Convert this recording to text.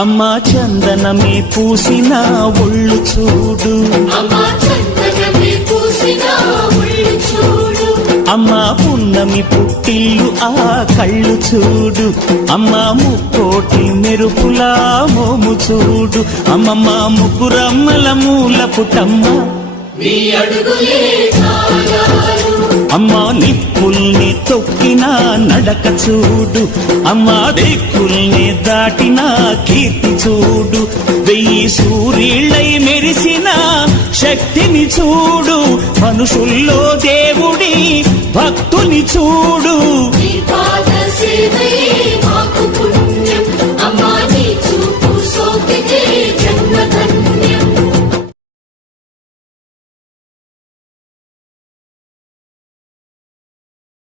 అమ్మా చందనమే పూసిన ఒళ్ళు చూడు, అమ్మా పున్నమి పుట్టిల్లు ఆ కళ్ళు చూడు, అమ్మా ముక్కోటి మెరుపులా మోము చూడు, అమ్మమ్మ ముగ్గురమ్మల మూల పుటమ్మ అమ్మా నిప్పుల్ని తొక్కిన నడక చూడు, అమ్మా దిక్కుల్ని దాటిన కీర్తి చూడు, 1000 సూర్యుళ్ళై మెరిసిన శక్తిని చూడు, మనుషుల్లో దేవుడి భక్తుని చూడు.